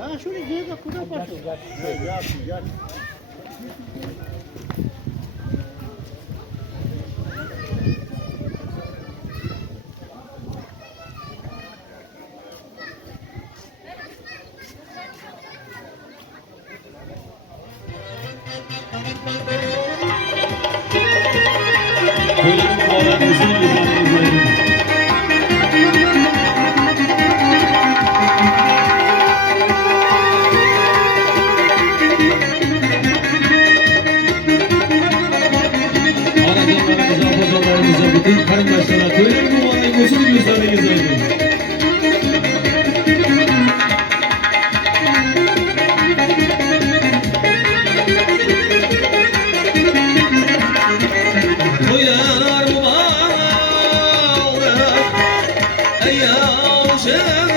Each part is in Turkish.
Ha şöyle gel bak kuda paşa. Gel. Bütün kardeşlerine köyler mübarek olsun, gözleriniz aydın. Köyler mübarek, ey yavşan,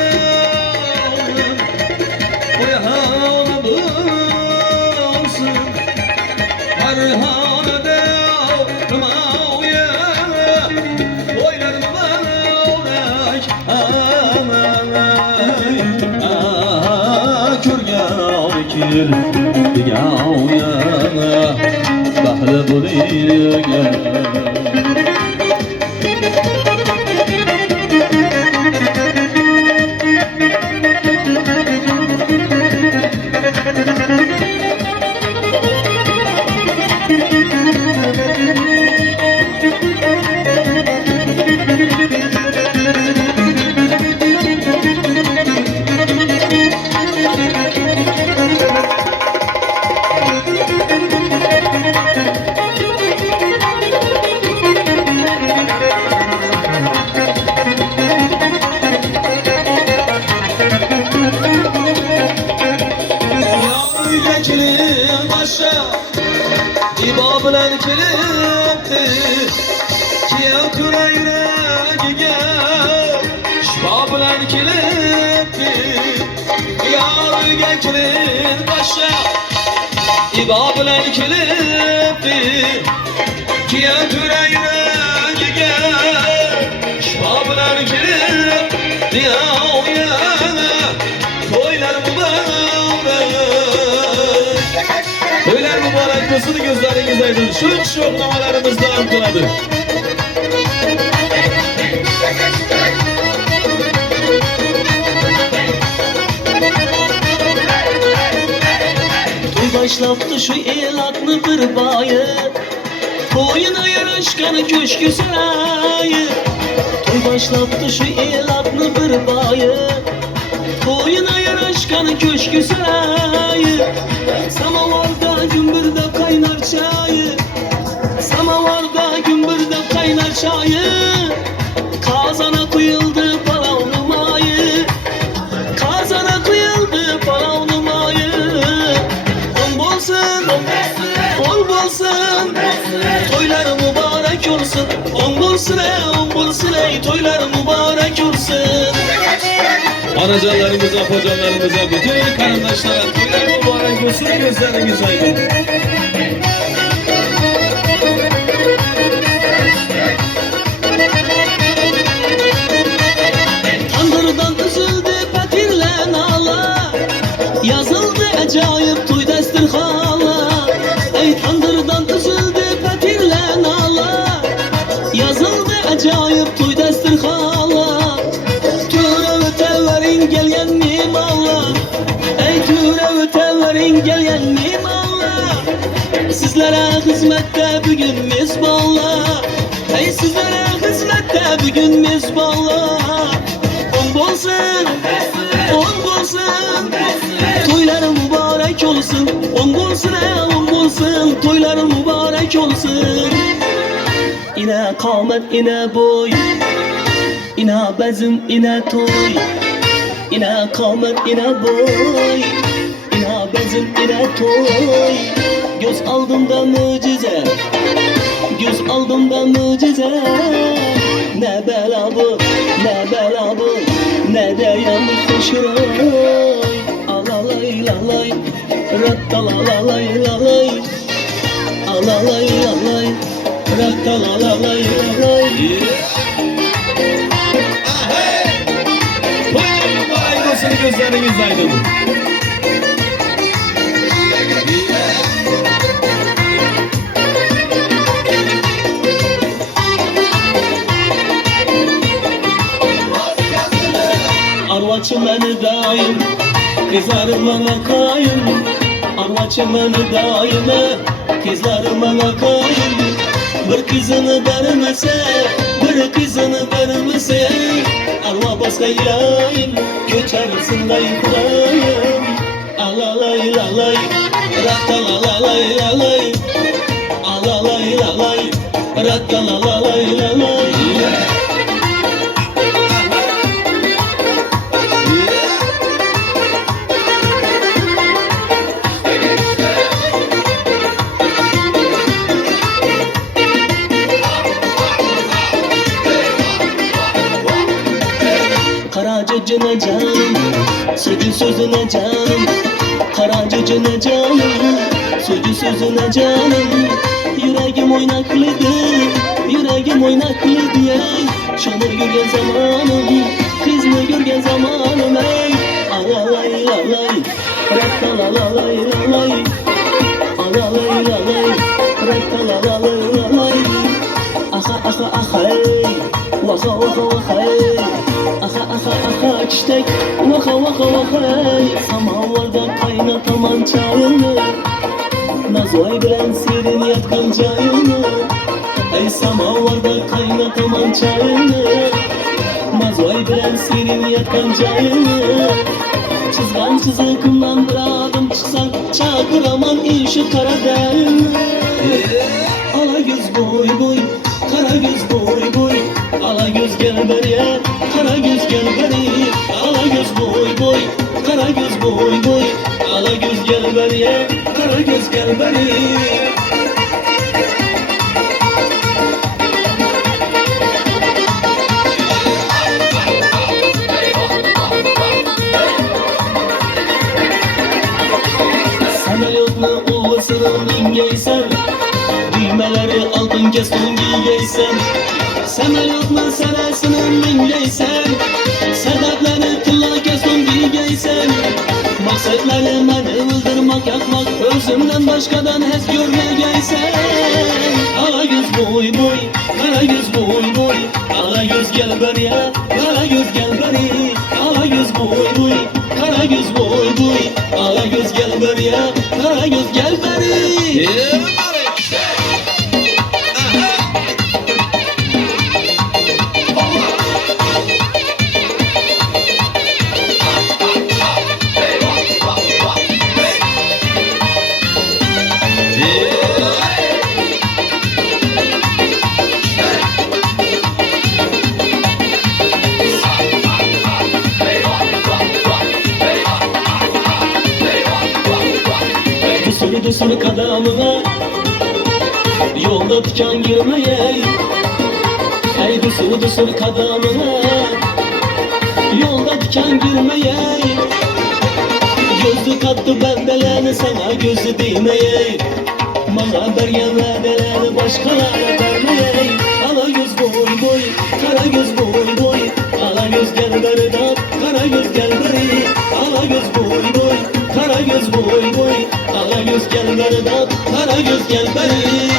köyler bulsun, harhanede rımavya. Bahri buliga İba bilen kelipti, kiya tura yüreğige. Şifa bilen kelipti, yarıge kelin başa. İba bilen kelipti, kiya tura yüreğige. Şifa bilen kelipti, toylar mübarek. Toylar mübarek olsun, gözleriniz aydın. Şu oklamalarımızdan kıladı. Toy başlattı şu elatlı bir bayı, toyuna yaraşkan köşkü sarayı. Toy başlattı şu elatlı bir bayı, toyuna yaraşkan köşkü sarayı. Samavarda gümbürde kaynar çayı, samavarda gümbürde kaynar çayı. Kazana kuyuldu palavlı mayı, kazana kuyuldu palavlı mayı. On bolsun, on bolsun, toylar mübarek olsun. On bolsun ey, toylar mübarek olsun. Anacanlarımıza, apacanlarımıza, bütün kardeşlere toylar mübarek olsun, gözleriniz aydın. Tandırdan üzüldü patirle nala, yazıldı acayip toy destirhala. Ey tandırdan üzüldü patirle nala, yazıldı acayip toy destirhala. Türevi tellerin gelyennim Allah, ey türevi tellerin gelyennim Allah. Sizlere hizmette bugün mizballah, ey sizlere hizmette bugün mizballah. On bolsun, on bolsun, toylar mübarek olsun. On bolsun, toylar mübarek olsun. İne kamet, ine boy, ine bezim, ine toy. İne kamet, ine boy, ine bezim, ine toy. Göz aldığımda mucize, göz aldığımda mucize. Ne bela bu, ne bela bu, ne de yanlış roy. Alalay lalay, rattalalalay lalay. Alalay lalay, rattalalalay lalay. gözleriniz aydın. Arvaçım beni daim, kızlarım bana kayın. Arvaçım beni daim, kızlarım bana kayın. Bir kızını vermese, bir kızını vermese, arva başka yayın, göçersin dayıklayım. Alalay lalay, rattalalay lalay, alalay lalay, rattalalay lalay. Karacacına canım, sözüne canım. Karacacına canım, sözüne canım. Yüreğim oynaklıydı, yüreğim oynaklıydı ey. Şunu görgen zamanım, kızını görgen zamanım ey. Alalay lalay, rattalalay lalay. Alalay lalay, rattalalay lalay. Aha aha aha ey, vaha vaha vaha ey. Aha aha aha çiçek, vaha vaha vaha ey. Samavarda kaynatamam çayını, Nazoy bilen serin yatkan çayını. Ey samavarda kaynatamam çayını, Nazoy bilen serin yatkan çayını. Çizgan çizikimden bir adım çıksan, çakıraman işi karadayını. Ala göz boy boy, kara göz boy boy. Ala göz gel beriye, kara göz gel beriye. Ala göz boy boy, kara göz boy boy. Ala göz gel beriye, kara göz gel beriye. Samelotlu uvasının ingeysen, düğmeleri altın kestin giyeysen. Samelotlu senesinin ingeysen, sebepleri tilla kestin giyeysen. Maksatları beni öldürmek yakmak, özümden başkadan hez görmeyeysen. Ala göz boy boy, kara göz boy boy. Ala göz gel beriye, kara göz gel beriye. Ala göz boy boy, kara göz boy boy. Ala göz gel beriye, kara göz gel beriye. Düsür kadamına, yolda diken girmeye. Ey düsür kadamına, yolda diken girmeye. Gözlü kattı bendelerini sana gözü değmeye. Bana bergen vedelerini başkalarına vermeye. Ala göz boy boy, kara göz boy boy. Ala göz gel beri dat, kara göz gel beri. Ala göz boy boy, kara göz boy boy. Ala göz gel beri dat, kara göz gel beri.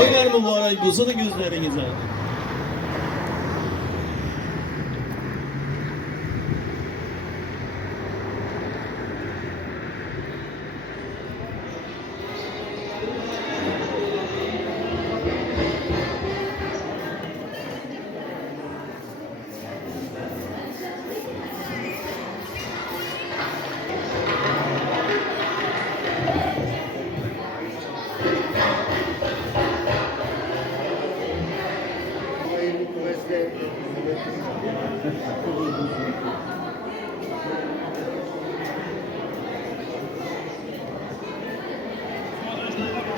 Oynar mı bu arayı? Buzunu gözlerinize.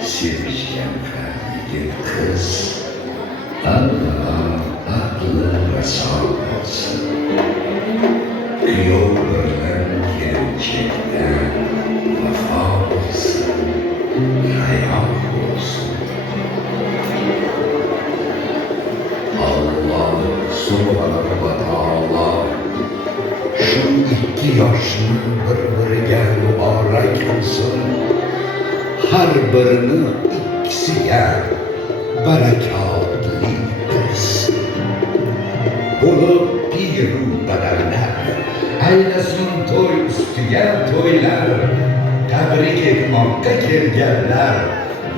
Seveceğim bir kız, Allah'a aklı ve sağlık olsun. Yolların gerçekten vefa olsun, hayal olsun. boshni bir-biriga muborak qilsin. Har birini ikkisiga barakotli qilsin. Bo'lib piru badallar, aylasin to'y ustiga to'ylar. Tabrik etmoqqa kelganlar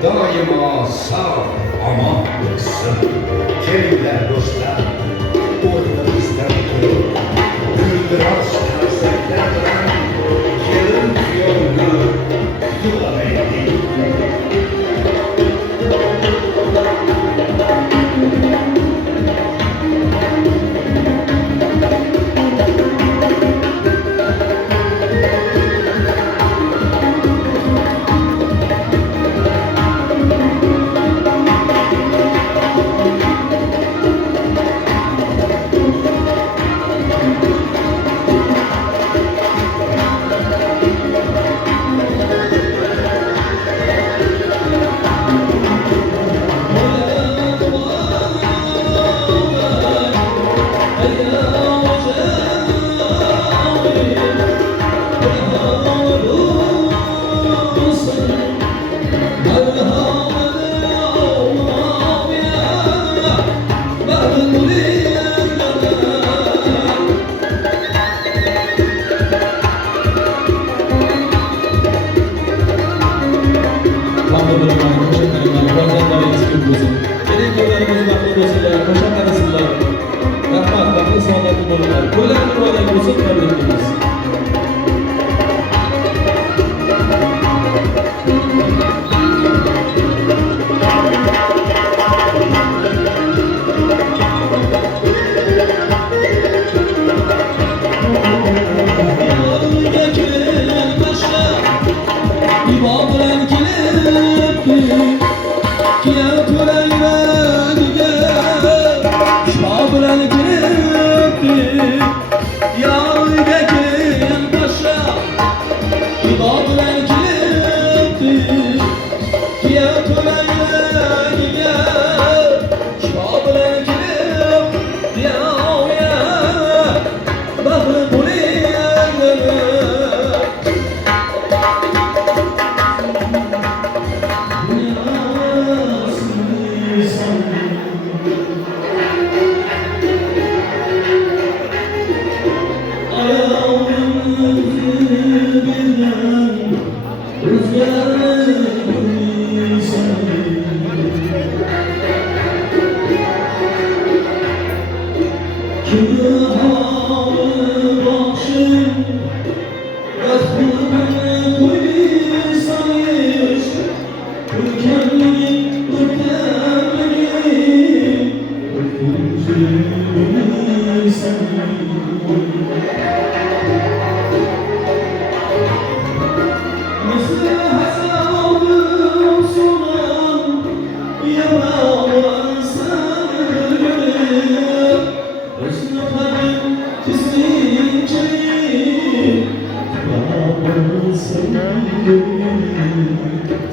doimo sog' omon bo'lsin. Kelinglar do'stlar, o'rtamizdan turib, guldiroz qarsaklar bilan kelin kuyovni kutlaylik.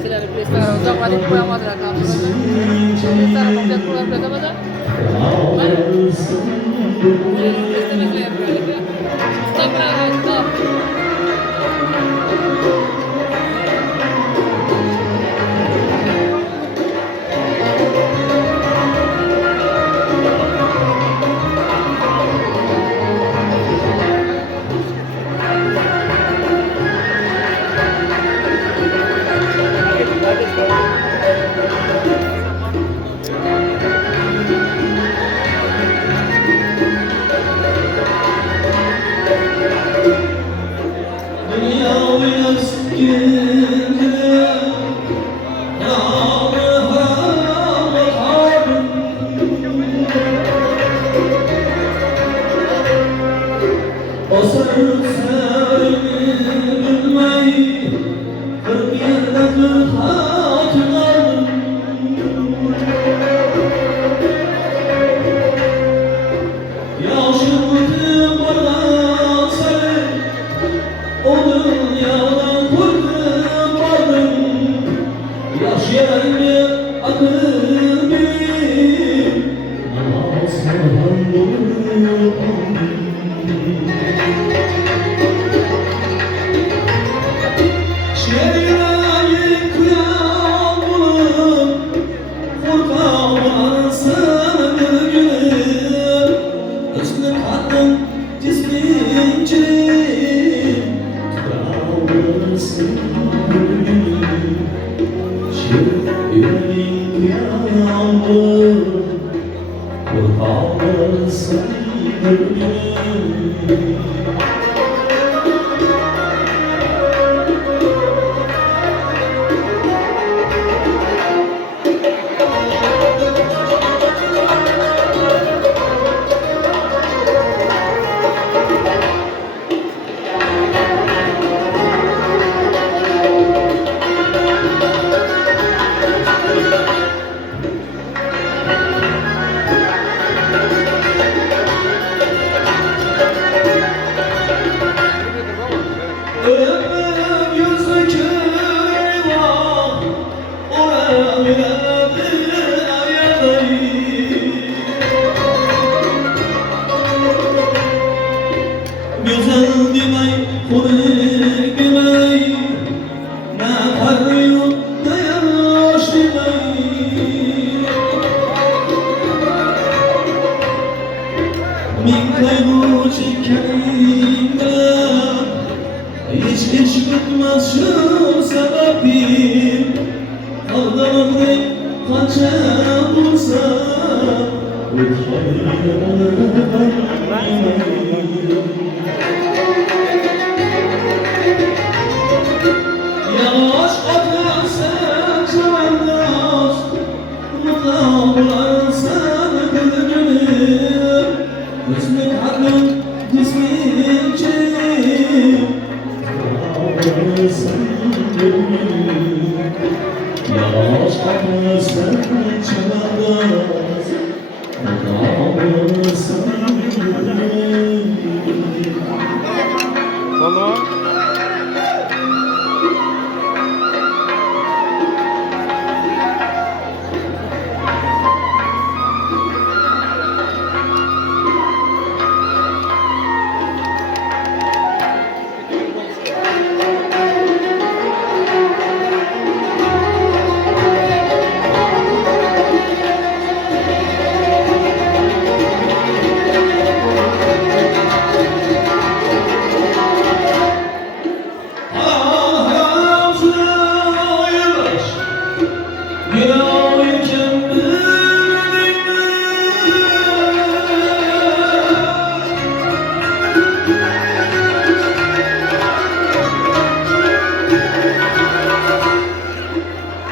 Silahı prestare uzağa hadi koyamadılar kapıları. Prestare bakacak kurlar bırakamadı. Prestemekle yapıyor. Stop bırakın, stop. Yüreğim yandı, kurtarırsın beni. Güzel demey, kuru demey, ne karıyor da yaş demey. Min kaygı çekende, hiç bitmez şu sebebim. Aldırımı kaça bulsa, yavaş atırsan çağırmaz, mutlu bularsan gülgünüm. Hüsnü kalbim, cismin çelim, ağırsan gülgünüm. Yavaş atırsan çağırmaz, mutlu bularsan gülgünüm.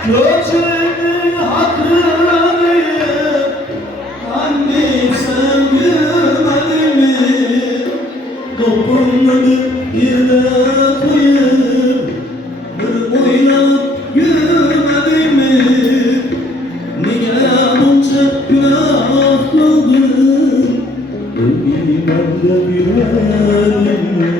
Gözünün hakkını anne sen gülmedin mi? Dokunmadı yine koyup bir oynayıp gülmedin mi? Niye bunca günah kıldın? Ölümden gülmedin mi?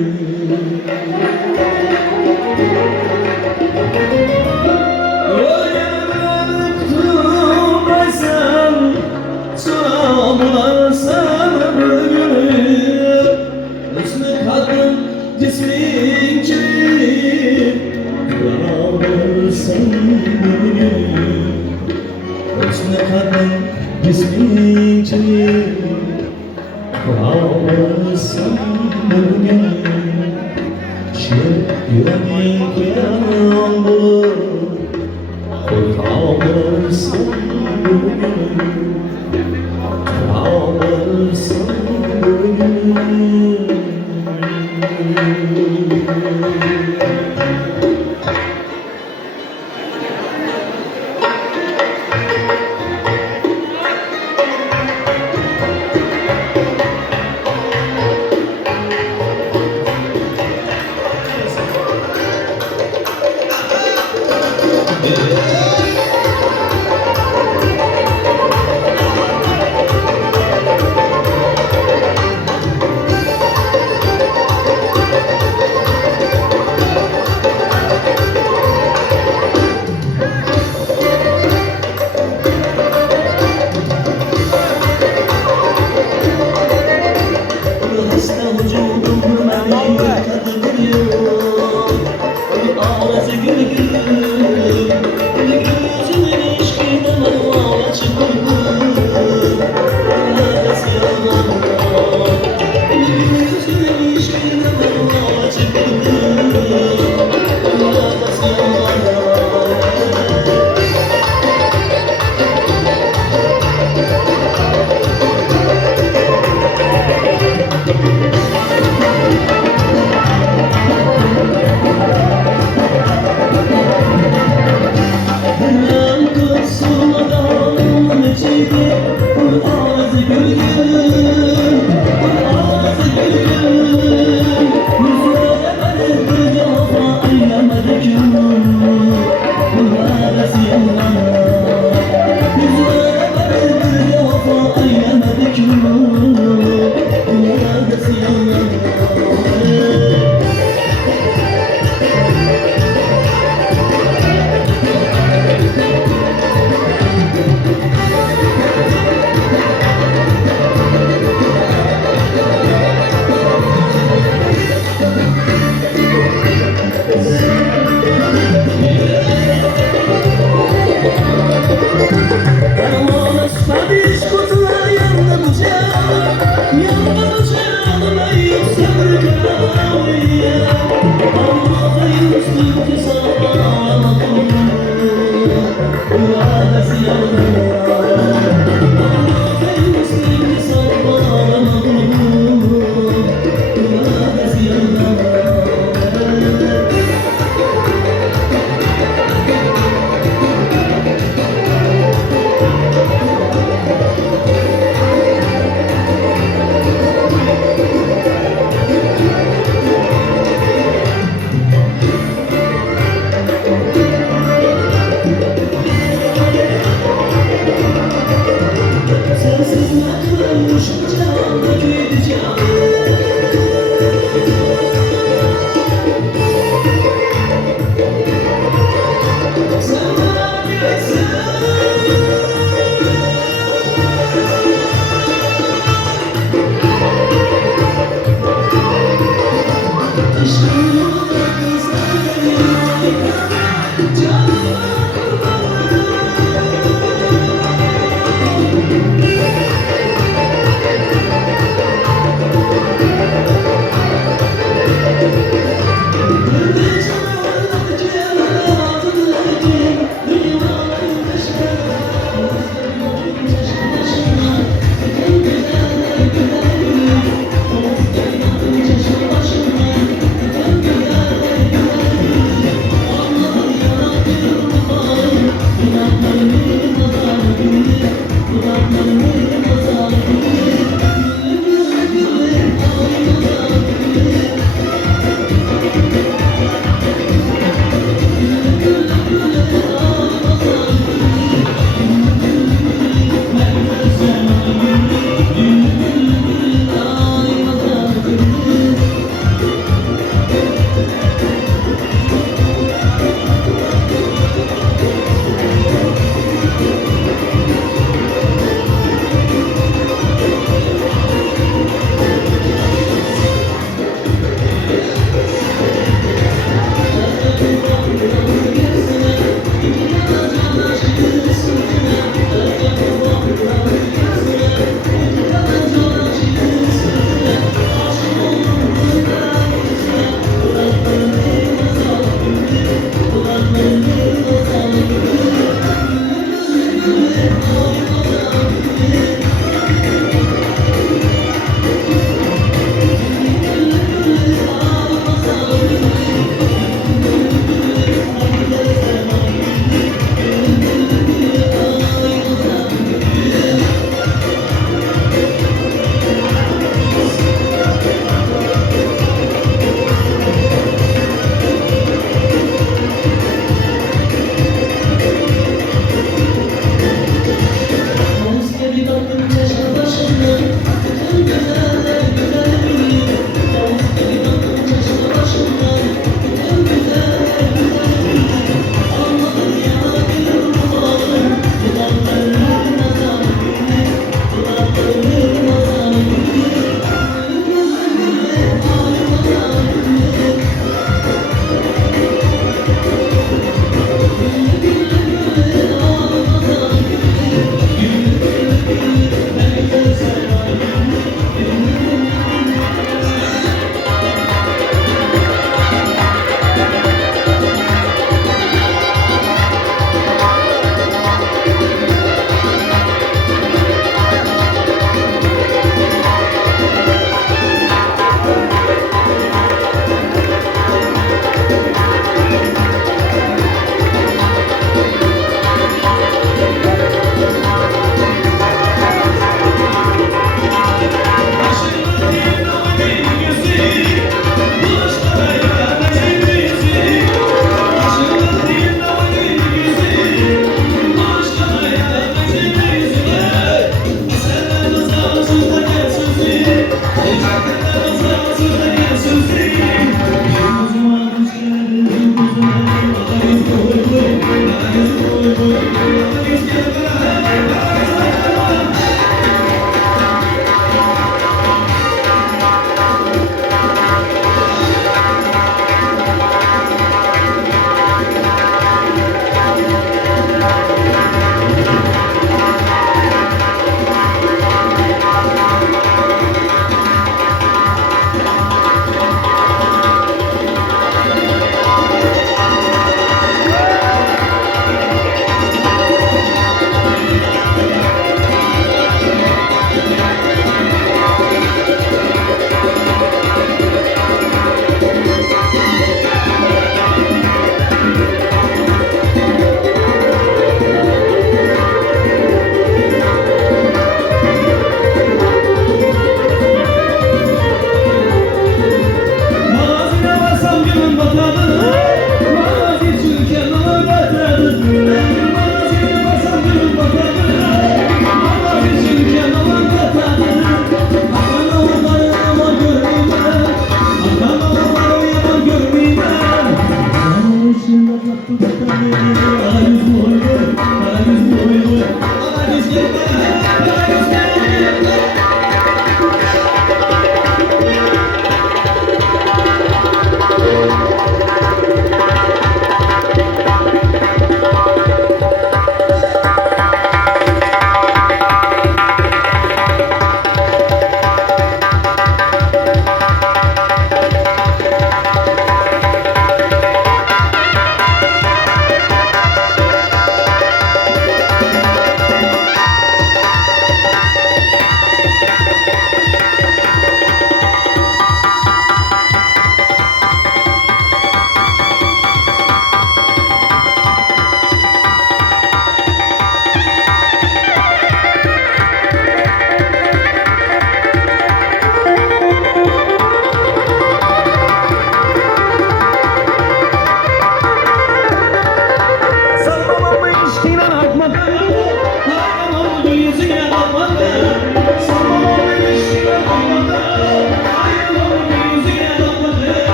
Cismin çelim, kıramırsın bugün. Hüsnü kadın cismin çelim, kıramırsın bugün. Şiir yüreğin kıyan bulur, kıramırsın bugün. Kıramırsın bugün.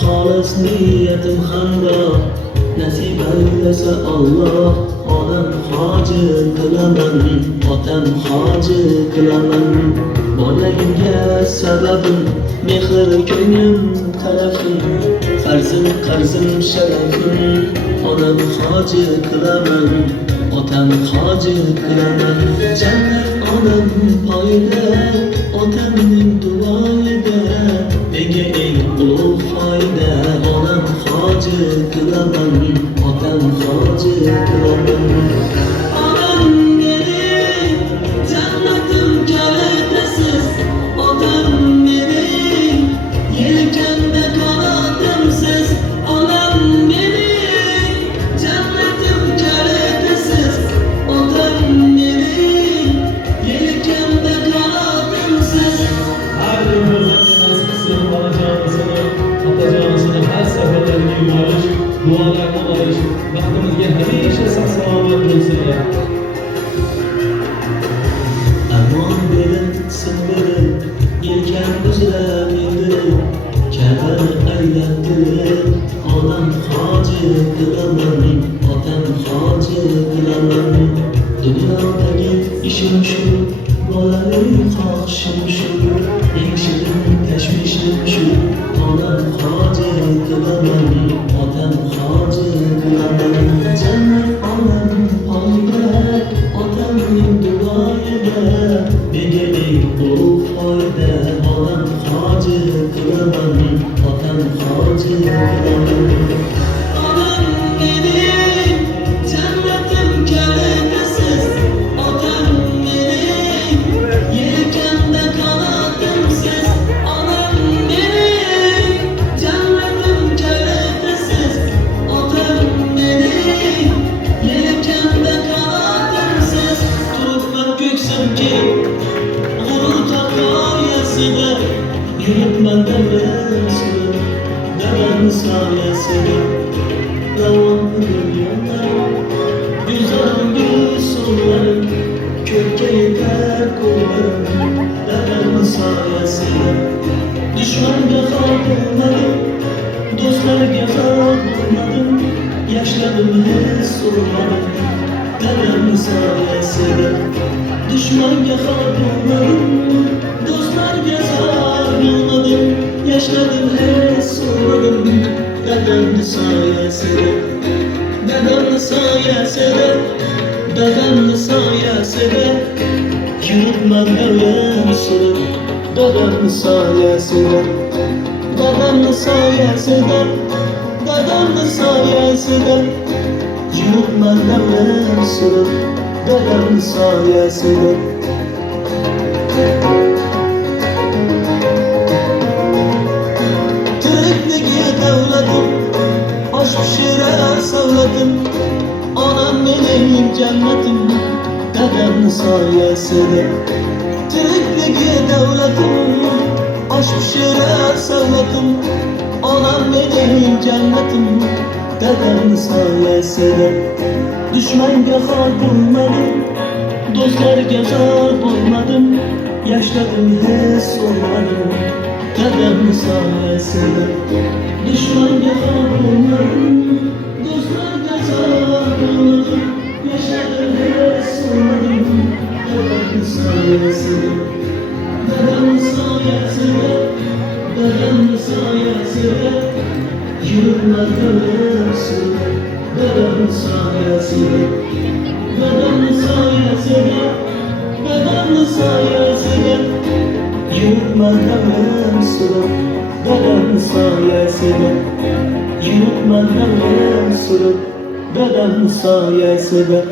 xolis niyatim hamda nasib aylasa Alloh onam hoji qilaman otam hoji qilaman bolagimga sababim mehr ko'nglim tarafim farzim qarzim sharafim onam hoji qilaman otam hoji qilaman jannat onam poyida otamning duoida menga eng ulug' foyda onam hoji qilaman otam hoji qilaman onam mening jannatim kalitasiz otam mening yelkamda qanotimsiz onam mening jannatim kalitasiz otam mening yelkamda qanotimsiz Her bir öğretmen nasipsin, balacansını, atacansını her seferlerine yubarish, dualarını alış, vaktimizga hamisha sog'-salomat bo'lsinlar. Armon berib, sindirib, yelkan uzra mindirib, Ka'bani aylantirib, onam hoji qilaman, otam hoji qilaman. Dunyodagi ishim shu, bolalik xohishim shu, eng shirin tashvishim shu, onam hoji qilaman, otam hoji qilaman. Jannat onam poyida, otamning duoida, menga eng ulug' foyda, onam hoji qilaman, otam hoji qilaman. Onam mening jannatim kalitasiz, otam mening Dedemni sayesinde düşmanga xor bo'lmadim, do'stlarga xor bo'lmadim, yaşladım his olmadım. Dedemni sayesinde düşmanga xor bo'lmadim, do'stlarga xor bo'lmadim, yaşladım his olmadım. Dedemni sayesinde, dedemni sayesinde, dedemni sayesinde yürütmem evlen sürüp. Dedemni sayesinde, dedemni sayesinde, dedemni sayesinde yürütmem evlen sürüp. Dedemni sayesinde. Tirikligi devletim, aşk pişirer sevletim, anam benim cennetim, dedemni sayesinde. Tirikligi devletim, aşk pişirer sevletim, anam benim cennetim, dedemni sayesinde. Düşmanga xor bo'lmadim, do'stlarga xor bo'lmadim, yaşladım his olmadim. Dedemni sayesinde düşmanga xor bo'lmadim, do'stlarga xor bo'lmadim, yaşladım his olmadim. Dedemni sayesinde, dedemni sayesinde, dedemni sayesinde yürümez dönersin. Dedemni sayesinde, dedemni sayesinde, dedemni sayesinde yürümez dönersin. Dedemni sayesinde yürümez dönersin. Dedemni sayesinde.